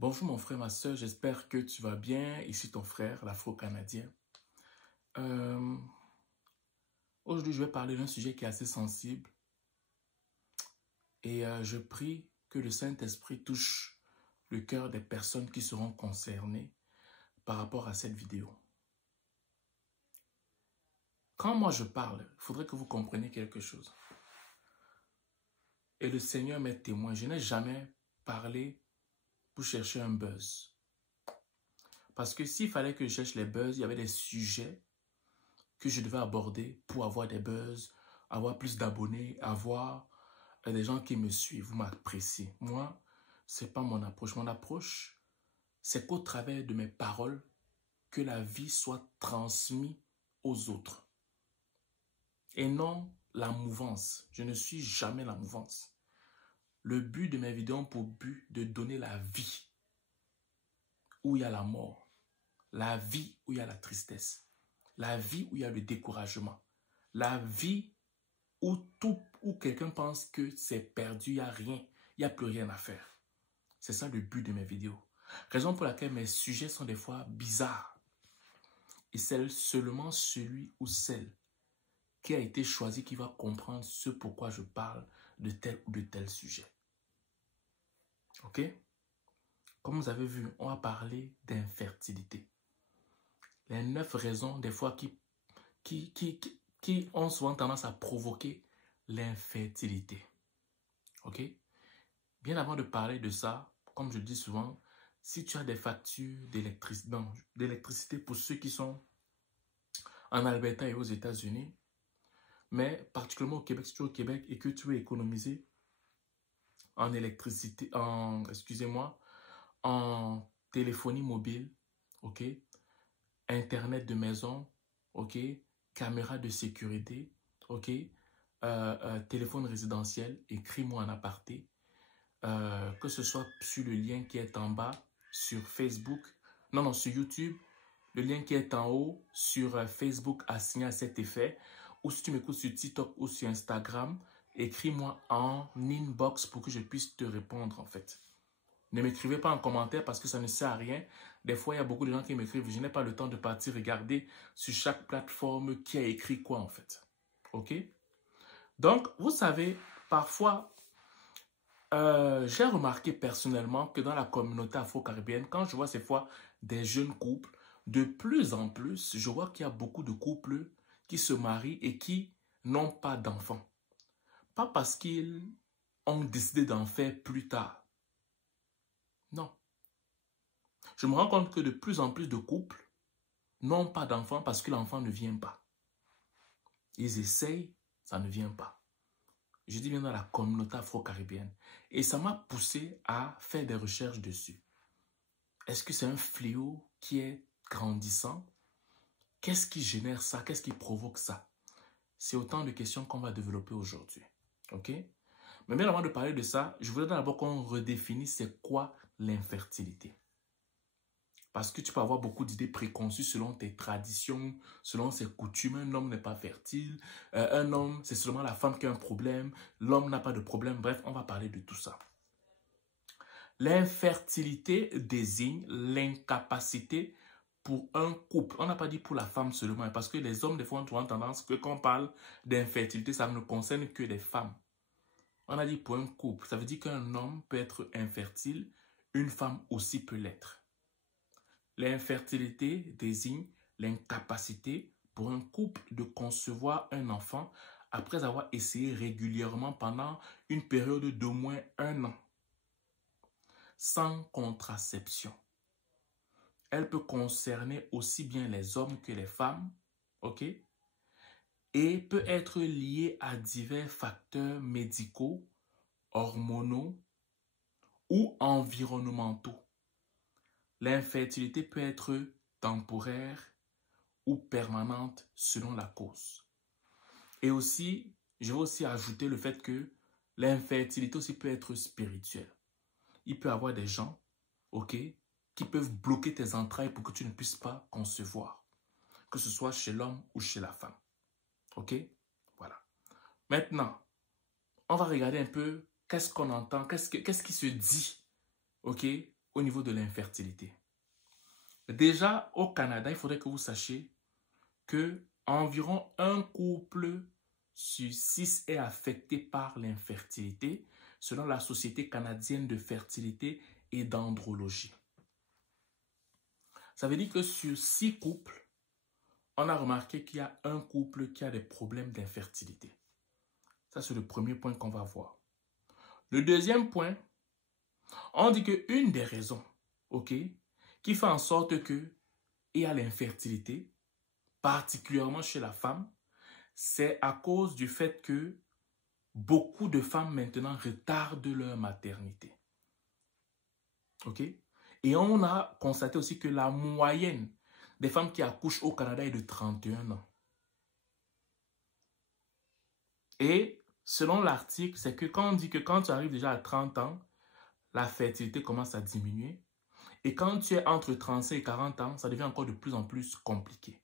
Bonjour mon frère, ma soeur, j'espère que tu vas bien. Ici ton frère, l'Afro-Canadien. Euh, Aujourd'hui, je vais parler d'un sujet qui est assez sensible et je prie que le Saint-Esprit touche le cœur des personnes qui seront concernées par rapport à cette vidéo. Quand moi je parle, il faudrait que vous compreniez quelque chose. Et le Seigneur m'est témoin, je n'ai jamais parlé pour chercher un buzz. Parce que s'il fallait que je cherche les buzz, il y avait des sujets que je devais aborder pour avoir des buzz, avoir plus d'abonnés, avoir des gens qui me suivent, vous m'appréciez. Moi, ce n'est pas mon approche. Mon approche, c'est qu'au travers de mes paroles, que la vie soit transmise aux autres. Et non la mouvance. Je ne suis jamais la mouvance. Le but de mes vidéos a pour but de donner la vie où il y a la mort, la vie où il y a la tristesse, la vie où il y a le découragement, la vie où quelqu'un pense que c'est perdu, il n'y a rien, il n'y a plus rien à faire. C'est ça le but de mes vidéos. Raison pour laquelle mes sujets sont des fois bizarres. Et c'est seulement celui ou celle qui a été choisi qui va comprendre ce pourquoi je parle de tel ou de tel sujet. Ok? Comme vous avez vu, on va parler d'infertilité. Les 9 raisons des fois qui ont souvent tendance à provoquer l'infertilité. Ok? Bien avant de parler de ça, comme je dis souvent, si tu as des factures d'électricité pour ceux qui sont en Alberta et aux États-Unis, mais particulièrement au Québec, si tu es au Québec et que tu veux économiser en électricité, en téléphonie mobile, ok, Internet de maison, ok, caméra de sécurité, ok, téléphone résidentiel, écris-moi en aparté, que ce soit sur le lien qui est en bas sur Facebook, sur YouTube, le lien qui est en haut sur Facebook assigné à cet effet, ou si tu m'écoutes sur TikTok ou sur Instagram, écris-moi en inbox pour que je puisse te répondre en fait. Ne m'écrivez pas en commentaire parce que ça ne sert à rien. Des fois, il y a beaucoup de gens qui m'écrivent. Je n'ai pas le temps de partir regarder sur chaque plateforme qui a écrit quoi en fait. Ok? Donc, vous savez, parfois, j'ai remarqué personnellement que dans la communauté afro-caribéenne, quand je vois ces fois des jeunes couples, de plus en plus, je vois qu'il y a beaucoup de couples qui se marient et qui n'ont pas d'enfants. Pas parce qu'ils ont décidé d'en faire plus tard. Non. Je me rends compte que de plus en plus de couples n'ont pas d'enfants parce que l'enfant ne vient pas. Ils essayent, ça ne vient pas. Je dis bien dans la communauté afro-caribéenne. Et ça m'a poussé à faire des recherches dessus. Est-ce que c'est un fléau qui est grandissant? Qu'est-ce qui génère ça? Qu'est-ce qui provoque ça? C'est autant de questions qu'on va développer aujourd'hui. Ok? Mais bien avant de parler de ça, je voudrais d'abord qu'on redéfinisse c'est quoi l'infertilité. Parce que tu peux avoir beaucoup d'idées préconçues selon tes traditions, selon ses coutumes. Un homme n'est pas fertile. Un homme, c'est seulement la femme qui a un problème. L'homme n'a pas de problème. Bref, on va parler de tout ça. L'infertilité désigne l'incapacité pour un couple. On n'a pas dit pour la femme seulement. Parce que les hommes, des fois, ont tendance que quand on parle d'infertilité, ça ne concerne que les femmes. On a dit pour un couple. Ça veut dire qu'un homme peut être infertile. Une femme aussi peut l'être. L'infertilité désigne l'incapacité pour un couple de concevoir un enfant après avoir essayé régulièrement pendant une période d'au moins 1 an, sans contraception. Elle peut concerner aussi bien les hommes que les femmes, ok? Et peut être liée à divers facteurs médicaux, hormonaux ou environnementaux. L'infertilité peut être temporaire ou permanente selon la cause. Et aussi, je vais aussi ajouter le fait que l'infertilité aussi peut être spirituelle. Il peut y avoir des gens, ok, qui peuvent bloquer tes entrailles pour que tu ne puisses pas concevoir. Que ce soit chez l'homme ou chez la femme. Ok? Voilà. Maintenant, on va regarder un peu qu'est-ce qu'on entend, qu'est-ce qui se dit, ok, au niveau de l'infertilité. Déjà, au Canada, il faudrait que vous sachiez que environ un couple sur 6 est affecté par l'infertilité, selon la Société canadienne de fertilité et d'andrologie. Ça veut dire que sur 6 couples, on a remarqué qu'il y a un couple qui a des problèmes d'infertilité. Ça, c'est le premier point qu'on va voir. Le deuxième point, on dit qu'une des raisons, ok, qui fait en sorte qu'il y a l'infertilité, particulièrement chez la femme, c'est à cause du fait que beaucoup de femmes maintenant retardent leur maternité. Ok? Et on a constaté aussi que la moyenne des femmes qui accouchent au Canada est de 31 ans. Et selon l'article, c'est que quand on dit que quand tu arrives déjà à 30 ans, la fertilité commence à diminuer. Et quand tu es entre 35 et 40 ans, ça devient encore de plus en plus compliqué,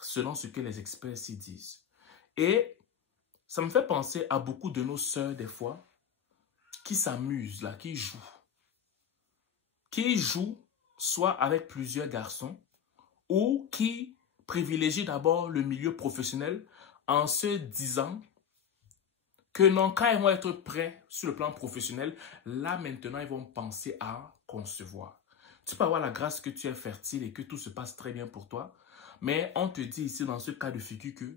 selon ce que les experts s'y disent. Et ça me fait penser à beaucoup de nos sœurs, des fois, qui s'amusent, là, qui jouent soit avec plusieurs garçons, ou qui privilégient d'abord le milieu professionnel en se disant que non, quand ils vont être prêts sur le plan professionnel, là maintenant, ils vont penser à concevoir. Tu peux avoir la grâce que tu es fertile et que tout se passe très bien pour toi, mais on te dit ici dans ce cas de figure que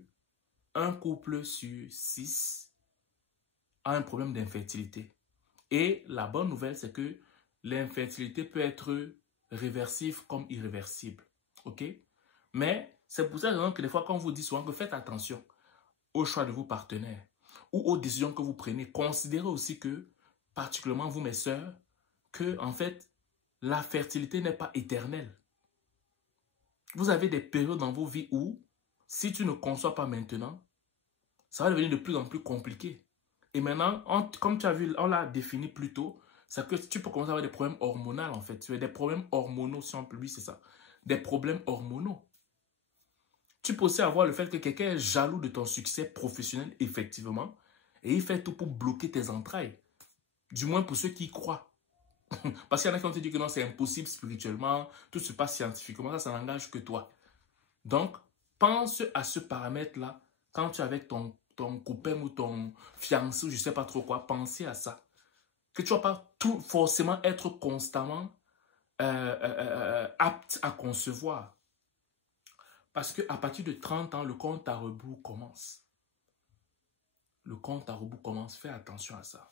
un couple sur 6 a un problème d'infertilité. Et la bonne nouvelle, c'est que l'infertilité peut être réversible comme irréversible. Ok? Mais c'est pour ça que des fois, quand on vous dit souvent que faites attention au choix de vos partenaires ou aux décisions que vous prenez, considérez aussi que, particulièrement vous, mes sœurs, que, en fait, la fertilité n'est pas éternelle. Vous avez des périodes dans vos vies où, si tu ne conçois pas maintenant, ça va devenir de plus en plus compliqué. Et maintenant, comme tu as vu, on l'a défini plus tôt, c'est que tu peux commencer à avoir des problèmes hormonaux, en fait. Tu as des problèmes hormonaux, si on peut lui, c'est ça. Des problèmes hormonaux. Tu peux aussi avoir le fait que quelqu'un est jaloux de ton succès professionnel, effectivement, et il fait tout pour bloquer tes entrailles. Du moins pour ceux qui y croient. Parce qu'il y en a qui vont te dire que non, c'est impossible spirituellement, tout se passe scientifiquement, ça n'engage que toi. Donc, pense à ce paramètre-là quand tu es avec ton copain ou ton fiancé ou je ne sais pas trop quoi, pensez à ça. Que tu ne vas pas tout forcément être constamment apte à concevoir. Parce qu'à partir de 30 ans, le compte à rebours commence. Le compte à rebours commence. Fais attention à ça.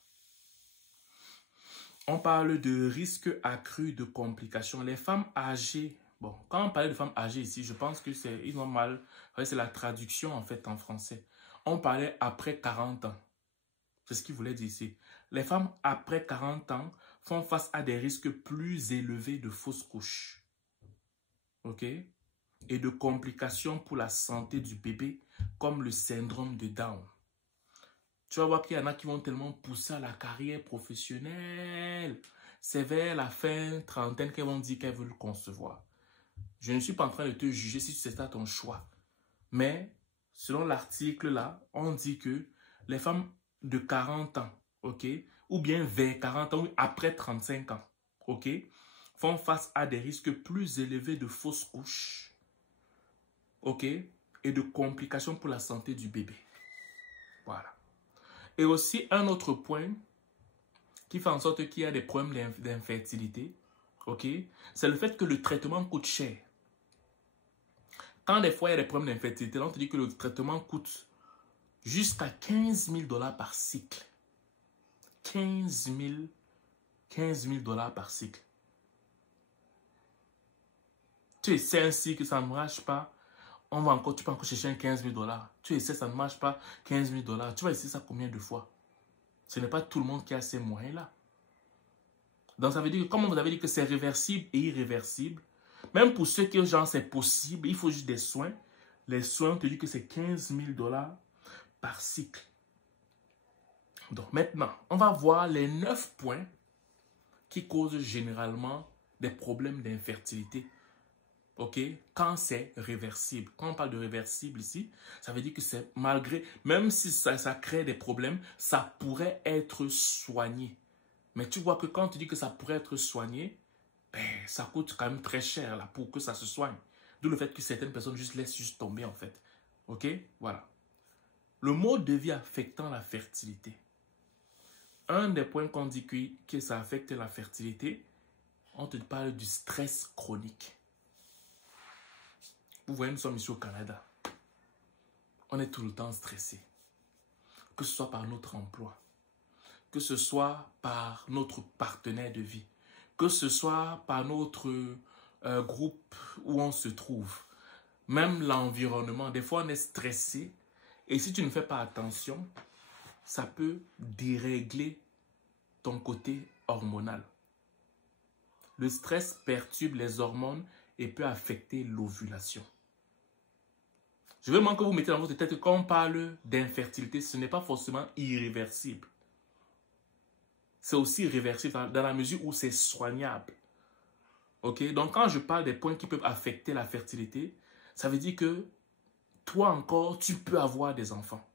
On parle de risque accru de complications. Les femmes âgées, bon, quand on parlait de femmes âgées ici, je pense que c'est normal. C'est la traduction en fait en français. On parlait après 40 ans. C'est ce qu'il voulait dire ici. Les femmes après 40 ans font face à des risques plus élevés de fausses couches. Ok? Et de complications pour la santé du bébé, comme le syndrome de Down. Tu vas voir qu'il y en a qui vont tellement pousser à la carrière professionnelle. C'est vers la fin trentaine qu'elles vont dire qu'elles veulent concevoir. Je ne suis pas en train de te juger si c'est ça ton choix. Mais, selon l'article là, on dit que les femmes de 40 ans, ok, ou bien vers 40 ans, ou après 35 ans, ok, font face à des risques plus élevés de fausses couches. Ok, et de complications pour la santé du bébé. Voilà. Et aussi, un autre point qui fait en sorte qu'il y a des problèmes d'infertilité, ok, c'est le fait que le traitement coûte cher. Quand des fois il y a des problèmes d'infertilité, on te dit que le traitement coûte jusqu'à 15 000 $ par cycle. 15 000 $ par cycle. Tu essaies un cycle, ça ne marche pas. Tu peux encore chercher un 15 000 $. Tu essaies, ça ne marche pas, 15 000 $. Tu vas essayer ça combien de fois? Ce n'est pas tout le monde qui a ces moyens-là. Donc, ça veut dire que, comme vous avez dit que c'est réversible et irréversible, même pour ceux qui, genre, c'est possible, il faut juste des soins. Les soins, on te dit que c'est 15 000 $ par cycle. Donc, maintenant, on va voir les 9 points qui causent généralement des problèmes d'infertilité. Ok, quand c'est réversible. Quand on parle de réversible ici, ça veut dire que c'est malgré, même si ça crée des problèmes, ça pourrait être soigné. Mais tu vois que quand tu dis que ça pourrait être soigné, ben, ça coûte quand même très cher là, pour que ça se soigne. D'où le fait que certaines personnes juste laissent juste tomber en fait. Ok? Voilà. Le mode de vie affectant la fertilité. Un des points qu'on dit que ça affecte la fertilité, on te parle du stress chronique. Vous voyez, nous sommes ici au Canada. On est tout le temps stressé. Que ce soit par notre emploi, que ce soit par notre partenaire de vie, que ce soit par notre groupe où on se trouve, même l'environnement. Des fois, on est stressé et si tu ne fais pas attention, ça peut dérégler ton côté hormonal. Le stress perturbe les hormones et peut affecter l'ovulation. Je veux vraiment que vous mettez dans votre tête que quand on parle d'infertilité, ce n'est pas forcément irréversible. C'est aussi réversible dans la mesure où c'est soignable. Ok? Donc, quand je parle des points qui peuvent affecter la fertilité, ça veut dire que toi encore, tu peux avoir des enfants.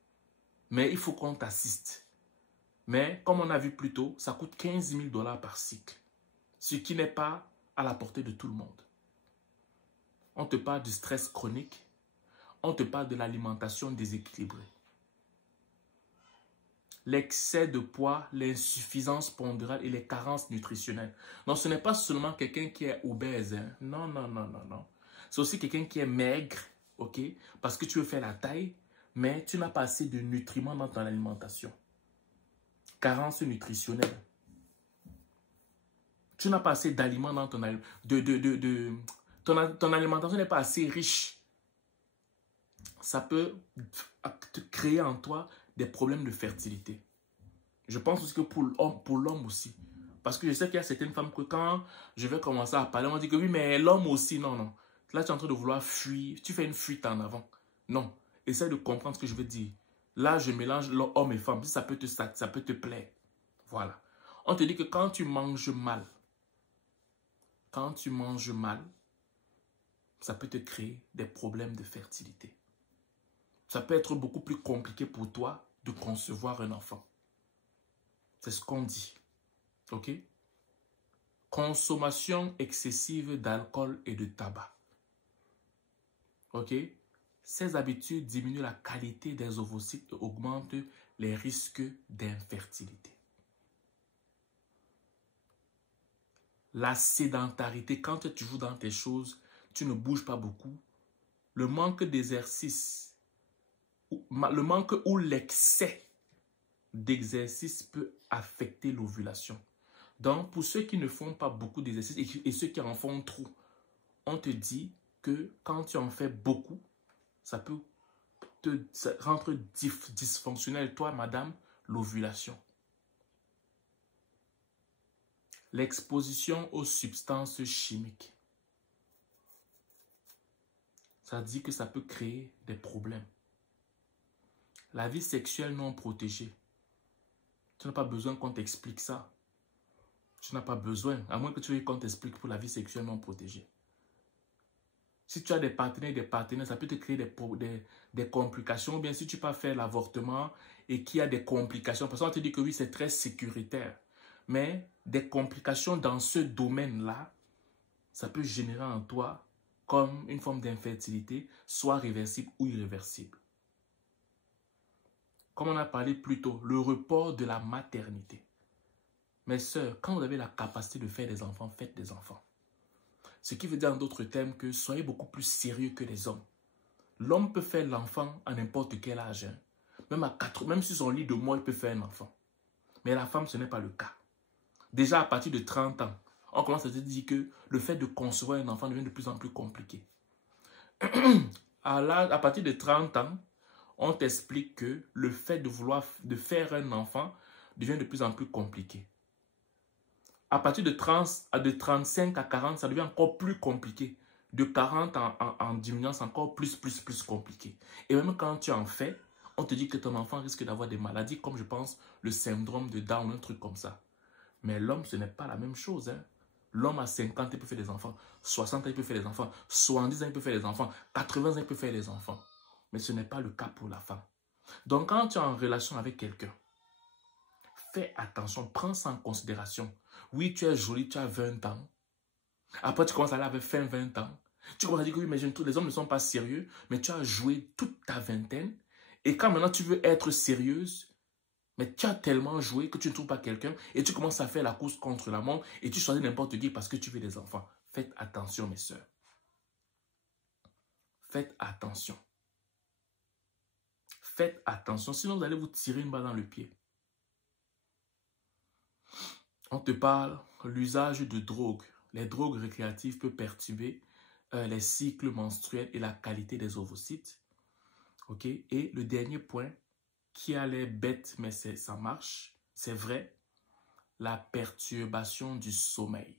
Mais il faut qu'on t'assiste. Mais, comme on a vu plus tôt, ça coûte 15 000 $ par cycle. Ce qui n'est pas à la portée de tout le monde. On te parle du stress chronique. On te parle de l'alimentation déséquilibrée. L'excès de poids, l'insuffisance pondérale et les carences nutritionnelles. Non, ce n'est pas seulement quelqu'un qui est obèse. Hein. Non, non, non, non, non. C'est aussi quelqu'un qui est maigre, ok? Parce que tu veux faire la taille, mais tu n'as pas assez de nutriments dans ton alimentation. Carence nutritionnelle. Tu n'as pas assez d'aliments dans ton alimentation. Ton alimentation n'est pas assez riche. Ça peut te créer en toi des problèmes de fertilité. Je pense aussi que pour l'homme aussi. Parce que je sais qu'il y a certaines femmes que quand je vais commencer à parler, on dit que oui, mais l'homme aussi, non, non. Là, tu es en train de vouloir fuir. Tu fais une fuite en avant. Non. Essaie de comprendre ce que je veux dire. Là, je mélange homme et femme. Si ça peut te plaire. Voilà. On te dit que quand tu manges mal, ça peut te créer des problèmes de fertilité. Ça peut être beaucoup plus compliqué pour toi de concevoir un enfant. C'est ce qu'on dit. Ok? Consommation excessive d'alcool et de tabac. Ok? Ces habitudes diminuent la qualité des ovocytes et augmentent les risques d'infertilité. La sédentarité, quand tu joues dans tes choses, tu ne bouges pas beaucoup. Le manque d'exercice, le manque ou l'excès d'exercice peut affecter l'ovulation. Donc, pour ceux qui ne font pas beaucoup d'exercice et ceux qui en font trop, on te dit que quand tu en fais beaucoup, ça peut te rendre dysfonctionnel, toi, madame, l'ovulation. L'exposition aux substances chimiques. Ça dit que ça peut créer des problèmes. La vie sexuelle non protégée. Tu n'as pas besoin qu'on t'explique ça. Tu n'as pas besoin, à moins que tu veuilles qu'on t'explique pour la vie sexuelle non protégée. Si tu as des partenaires, ça peut te créer des complications. Ou bien si tu peux faire l'avortement et qu'il y a des complications. Parce qu'on te dit que oui, c'est très sécuritaire. Mais des complications dans ce domaine-là, ça peut générer en toi comme une forme d'infertilité, soit réversible ou irréversible. Comme on a parlé plus tôt, le report de la maternité. Mes sœurs, quand vous avez la capacité de faire des enfants, faites des enfants. Ce qui veut dire en d'autres termes que soyez beaucoup plus sérieux que les hommes. L'homme peut faire l'enfant à n'importe quel âge. Hein. Même sur son lit de mort, il peut faire un enfant. Mais la femme, ce n'est pas le cas. Déjà à partir de 30 ans, on commence à se dire que le fait de concevoir un enfant devient de plus en plus compliqué. À partir de 30 ans, on t'explique que le fait de faire un enfant devient de plus en plus compliqué. À partir de 35 à 40, ça devient encore plus compliqué. De 40 en diminuant, c'est encore plus compliqué. Et même quand tu en fais, on te dit que ton enfant risque d'avoir des maladies comme je pense le syndrome de Down, un truc comme ça. Mais l'homme, ce n'est pas la même chose. Hein. L'homme à 50 ans, il peut faire des enfants. 60 ans, il peut faire des enfants. 70 ans, il peut faire des enfants. 80 ans, il peut faire des enfants. Mais ce n'est pas le cas pour la femme. Donc, quand tu es en relation avec quelqu'un, fais attention, prends ça en considération. Oui, tu es jolie, tu as 20 ans. Après, tu commences à aller avec fin 20 ans. Tu commences à dire que oui, mais les hommes ne sont pas sérieux, mais tu as joué toute ta vingtaine. Et quand maintenant tu veux être sérieuse, mais tu as tellement joué que tu ne trouves pas quelqu'un et tu commences à faire la course contre la montre et tu choisis n'importe qui parce que tu veux des enfants. Faites attention, mes sœurs. Faites attention. Faites attention, sinon vous allez vous tirer une balle dans le pied. On te parle, l'usage de drogue. Les drogues récréatives peuvent perturber les cycles menstruels et la qualité des ovocytes. Ok? Et le dernier point, qui a l'air bête, mais ça marche, c'est vrai, la perturbation du sommeil.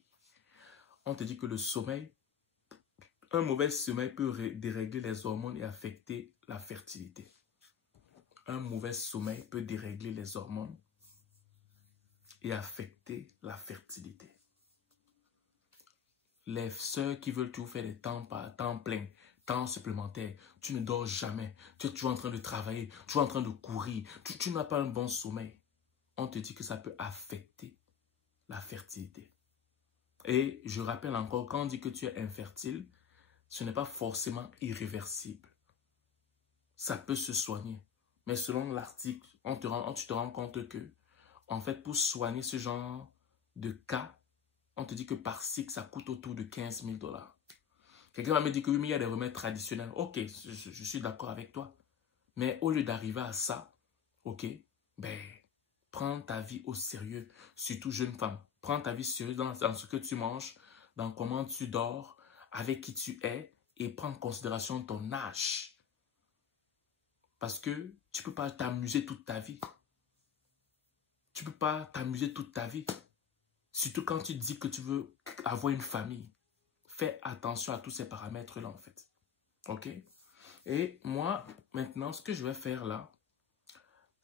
On te dit que le sommeil, un mauvais sommeil peut dérégler les hormones et affecter la fertilité. Un mauvais sommeil peut dérégler les hormones et affecter la fertilité. Les sœurs qui veulent toujours faire des temps plein, temps supplémentaire, tu ne dors jamais, tu es toujours en train de travailler, toujours en train de courir, tu n'as pas un bon sommeil. On te dit que ça peut affecter la fertilité. Et je rappelle encore, quand on dit que tu es infertile, ce n'est pas forcément irréversible. Ça peut se soigner. Mais selon l'article, tu te rends compte que, en fait, pour soigner ce genre de cas, on te dit que par cycle, ça coûte autour de 15 000 $. Quelqu'un va me dire que oui, mais il y a des remèdes traditionnels. Ok, je suis d'accord avec toi. Mais au lieu d'arriver à ça, ok, ben, prends ta vie au sérieux, surtout jeune femme. Prends ta vie sérieuse dans ce que tu manges, dans comment tu dors, avec qui tu es, et prends en considération ton âge. Parce que tu ne peux pas t'amuser toute ta vie. Tu ne peux pas t'amuser toute ta vie. Surtout quand tu dis que tu veux avoir une famille. Fais attention à tous ces paramètres-là, en fait. Ok? Et moi, maintenant, ce que je vais faire là,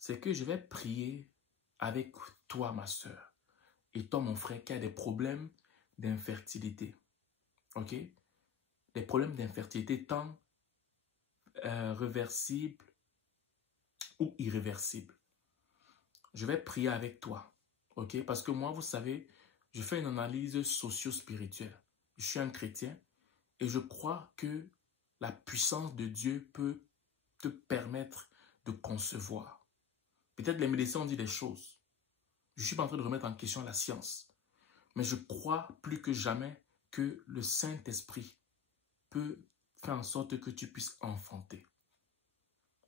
c'est que je vais prier avec toi, ma soeur, et toi, mon frère, qui a des problèmes d'infertilité. Ok? Des problèmes d'infertilité tant réversibles ou irréversibles. Je vais prier avec toi. Ok? Parce que moi, vous savez, je fais une analyse socio-spirituelle. Je suis un chrétien et je crois que la puissance de Dieu peut te permettre de concevoir. Peut-être les médecins ont dit des choses. Je ne suis pas en train de remettre en question la science. Mais je crois plus que jamais que le Saint-Esprit peut faire en sorte que tu puisses enfanter.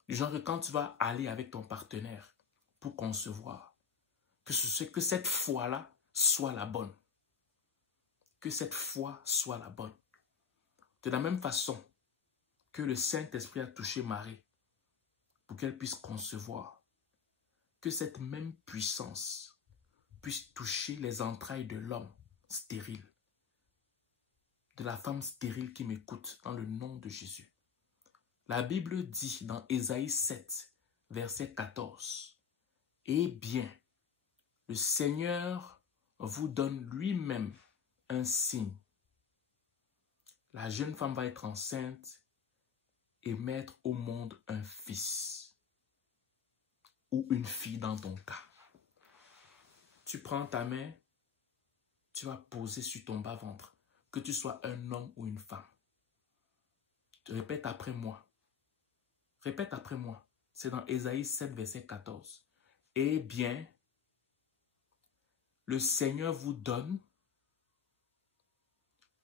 Du genre que quand tu vas aller avec ton partenaire pour concevoir, que cette foi-là soit la bonne. Que cette foi soit la bonne. De la même façon que le Saint-Esprit a touché Marie pour qu'elle puisse concevoir, que cette même puissance puisse toucher les entrailles de l'homme stérile, de la femme stérile qui m'écoute dans le nom de Jésus. La Bible dit dans Ésaïe 7, verset 14, « Eh bien, le Seigneur vous donne lui-même un signe. La jeune femme va être enceinte et mettre au monde un fils ou une fille dans ton cas. Tu prends ta main, tu vas poser sur ton bas-ventre, que tu sois un homme ou une femme. Répète après moi. Répète après moi. C'est dans Ésaïe 7, verset 14. Eh bien, le Seigneur vous donne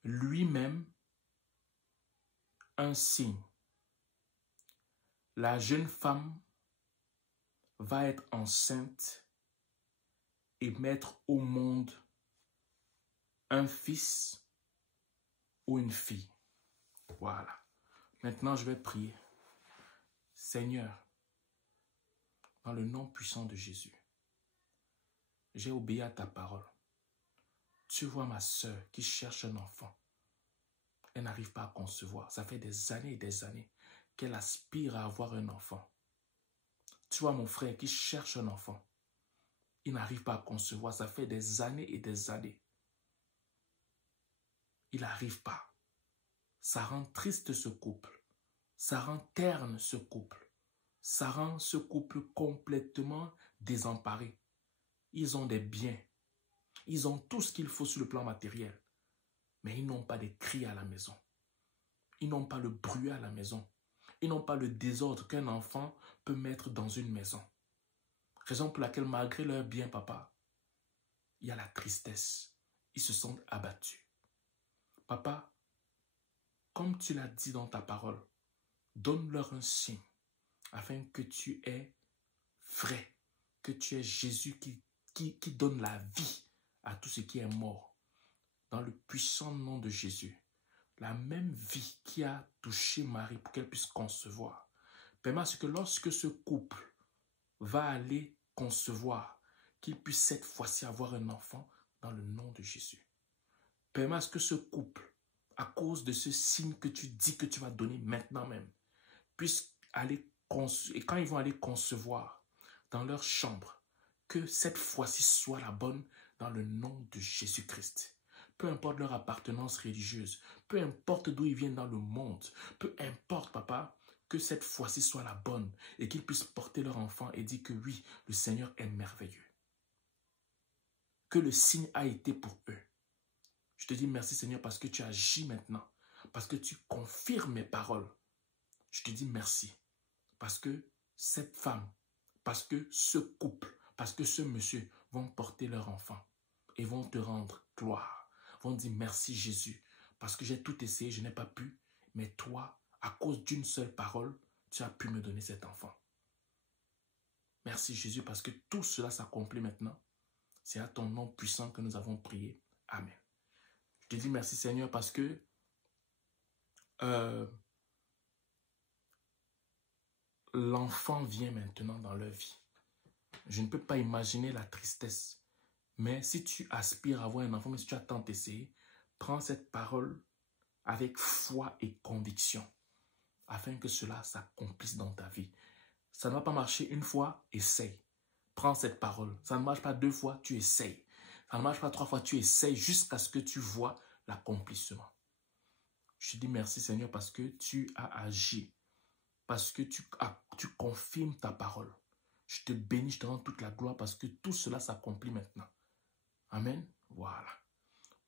lui-même un signe. La jeune femme va être enceinte et mettre au monde un fils ou une fille. Voilà. Maintenant, je vais prier. Seigneur, dans le nom puissant de Jésus, j'ai obéi à ta parole. Tu vois ma soeur qui cherche un enfant. Elle n'arrive pas à concevoir. Ça fait des années et des années qu'elle aspire à avoir un enfant. Tu vois mon frère qui cherche un enfant. Il n'arrive pas à concevoir. Ça fait des années et des années. Il n'arrive pas. Ça rend triste ce couple. Ça rend terne ce couple. Ça rend ce couple complètement désemparé. Ils ont des biens. Ils ont tout ce qu'il faut sur le plan matériel. mais ils n'ont pas des cris à la maison. Ils n'ont pas le bruit à la maison. Ils n'ont pas le désordre qu'un enfant peut mettre dans une maison. Raison pour laquelle, malgré leur bien, papa, il y a la tristesse. Ils se sentent abattus. Papa, comme tu l'as dit dans ta parole, donne-leur un signe afin que tu es vrai, que tu es Jésus qui donne la vie à tout ce qui est mort. Dans le puissant nom de Jésus, la même vie qui a touché Marie pour qu'elle puisse concevoir, permet à ce que lorsque ce couple va aller concevoir, qu'il puisse cette fois-ci avoir un enfant dans le nom de Jésus. Permet à ce que ce couple, à cause de ce signe que tu dis que tu vas donner maintenant même, puisse aller concevoir, et quand ils vont aller concevoir dans leur chambre, que cette fois-ci soit la bonne dans le nom de Jésus-Christ. Peu importe leur appartenance religieuse, peu importe d'où ils viennent dans le monde, peu importe, papa, que cette fois-ci soit la bonne et qu'ils puissent porter leur enfant et dire que oui, le Seigneur est merveilleux. Que le signe a été pour eux. Je te dis merci Seigneur parce que tu agis maintenant, parce que tu confirmes mes paroles. Je te dis merci parce que cette femme, parce que ce couple, parce que ce monsieur vont porter leur enfant et vont te rendre gloire. Vont dire merci Jésus parce que j'ai tout essayé, je n'ai pas pu, mais toi, à cause d'une seule parole, tu as pu me donner cet enfant. Merci Jésus parce que tout cela s'accomplit maintenant. C'est à ton nom puissant que nous avons prié. Amen. Je te dis merci Seigneur parce que l'enfant vient maintenant dans leur vie. Je ne peux pas imaginer la tristesse. Mais si tu aspires à avoir un enfant, mais si tu as tant essayé, prends cette parole avec foi et conviction afin que cela s'accomplisse dans ta vie. Ça ne va pas marcher une fois, essaye. Prends cette parole. Ça ne marche pas 2 fois, tu essayes. Ça ne marche pas 3 fois, tu essayes jusqu'à ce que tu vois l'accomplissement. Je te dis merci Seigneur parce que tu as agi, parce que tu confirmes ta parole. Je te bénis, je te rends toute la gloire parce que tout cela s'accomplit maintenant. Amen. Voilà.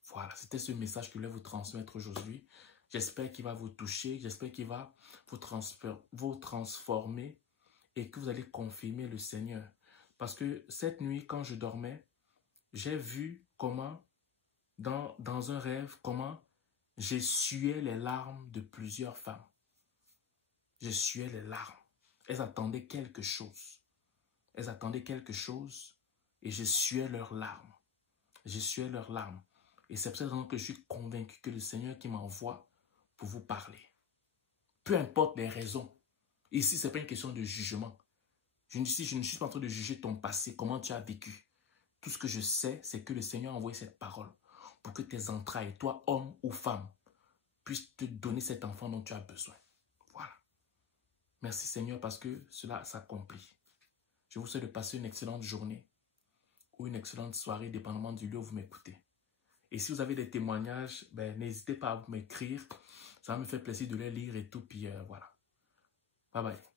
Voilà, c'était ce message que je voulais vous transmettre aujourd'hui. J'espère qu'il va vous toucher, j'espère qu'il va vous transformer et que vous allez confirmer le Seigneur. Parce que cette nuit, quand je dormais, j'ai vu comment, dans un rêve, comment j'essuyais les larmes de plusieurs femmes. J'essuyais les larmes. Elles attendaient quelque chose. Elles attendaient quelque chose et j'essuyais leurs larmes. J'essuyais leurs larmes. Et c'est pour cette raison que je suis convaincu que le Seigneur qui m'envoie pour vous parler. Peu importe les raisons. Ici, ce n'est pas une question de jugement. Je ne suis pas en train de juger ton passé, comment tu as vécu. Tout ce que je sais, c'est que le Seigneur a envoyé cette parole pour que tes entrailles, toi, homme ou femme, puissent te donner cet enfant dont tu as besoin. Voilà. Merci Seigneur parce que cela s'accomplit. Je vous souhaite de passer une excellente journée ou une excellente soirée, dépendamment du lieu où vous m'écoutez. Et si vous avez des témoignages, n'hésitez pas à m'écrire. Ça va me faire plaisir de les lire et tout. Puis voilà. Bye bye.